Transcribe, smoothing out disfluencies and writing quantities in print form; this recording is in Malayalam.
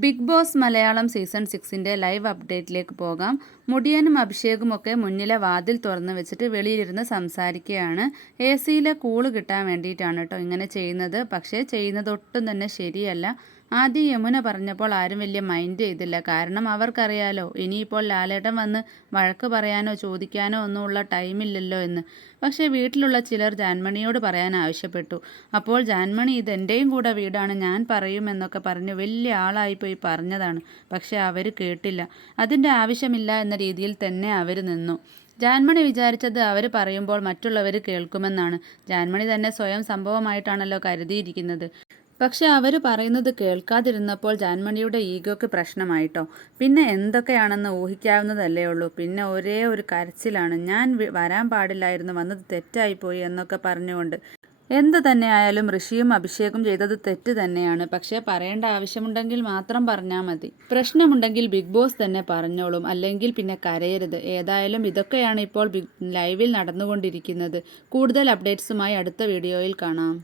ബിഗ് ബോസ് മലയാളം സീസൺ 6ൻ്റെ ലൈവ് അപ്ഡേറ്റിലേക്ക് പോകാം. മുടിയനും അഭിഷേകും ഒക്കെ മുന്നിലെ വാതിൽ തുറന്ന് വെച്ചിട്ട് വെളിയിലിരുന്ന് സംസാരിക്കുകയാണ്. AC-യിലെ കൂള് കിട്ടാൻ വേണ്ടിയിട്ടാണ് കേട്ടോ ഇങ്ങനെ ചെയ്യുന്നത്. പക്ഷേ ചെയ്യുന്നത് ഒട്ടും തന്നെ ശരിയല്ല. ആദ്യം യമുന പറഞ്ഞപ്പോൾ ആരും വലിയ മൈൻഡ് ചെയ്തില്ല. കാരണം അവർക്കറിയാലോ ഇനിയിപ്പോൾ ലാലേട്ടൻ വന്ന് വഴക്ക് പറയാനോ ചോദിക്കാനോ ഒന്നുമുള്ള ടൈമില്ലല്ലോ എന്ന്. പക്ഷേ വീട്ടിലുള്ള ചിലർ ജാൻമണിയോട് പറയാൻ ആവശ്യപ്പെട്ടു. അപ്പോൾ ജാൻമണി ഇതെൻ്റെയും കൂടെ വീടാണ്, ഞാൻ പറയുമെന്നൊക്കെ പറഞ്ഞ് വലിയ ആളായിപ്പോയി പറഞ്ഞതാണ്. പക്ഷേ അവർ കേട്ടില്ല. അതിൻ്റെ ആവശ്യമില്ല എന്ന രീതിയിൽ തന്നെ അവർ നിന്നു. ജാൻമണി വിചാരിച്ചത് അവർ പറയുമ്പോൾ മറ്റുള്ളവർ കേൾക്കുമെന്നാണ്. ജാൻമണി തന്നെ സ്വയം സംഭവമായിട്ടാണല്ലോ കരുതിയിരിക്കുന്നത്. പക്ഷെ അവർ പറയുന്നത് കേൾക്കാതിരുന്നപ്പോൾ ജാൻമണിയുടെ ഈഗോയ്ക്ക് പ്രശ്നമായിട്ടോ. പിന്നെ എന്തൊക്കെയാണെന്ന് ഊഹിക്കാവുന്നതല്ലേ ഉള്ളൂ. പിന്നെ ഒരേ ഒരു കരച്ചിലാണ്, ഞാൻ വരാൻ പാടില്ലായിരുന്നു, വന്നത് തെറ്റായിപ്പോയി എന്നൊക്കെ പറഞ്ഞുകൊണ്ട്. എന്ത് തന്നെയായാലും ഋഷിയും അഭിഷേകും ചെയ്തത് തെറ്റ് തന്നെയാണ്. പക്ഷേ പറയേണ്ട ആവശ്യമുണ്ടെങ്കിൽ മാത്രം പറഞ്ഞാൽ മതി. പ്രശ്നമുണ്ടെങ്കിൽ ബിഗ് ബോസ് തന്നെ പറഞ്ഞോളും, അല്ലെങ്കിൽ പിന്നെ കരയരുത്. ഏതായാലും ഇതൊക്കെയാണ് ഇപ്പോൾ ലൈവിൽ നടന്നുകൊണ്ടിരിക്കുന്നത്. കൂടുതൽ അപ്ഡേറ്റ്സുമായി അടുത്ത വീഡിയോയിൽ കാണാം.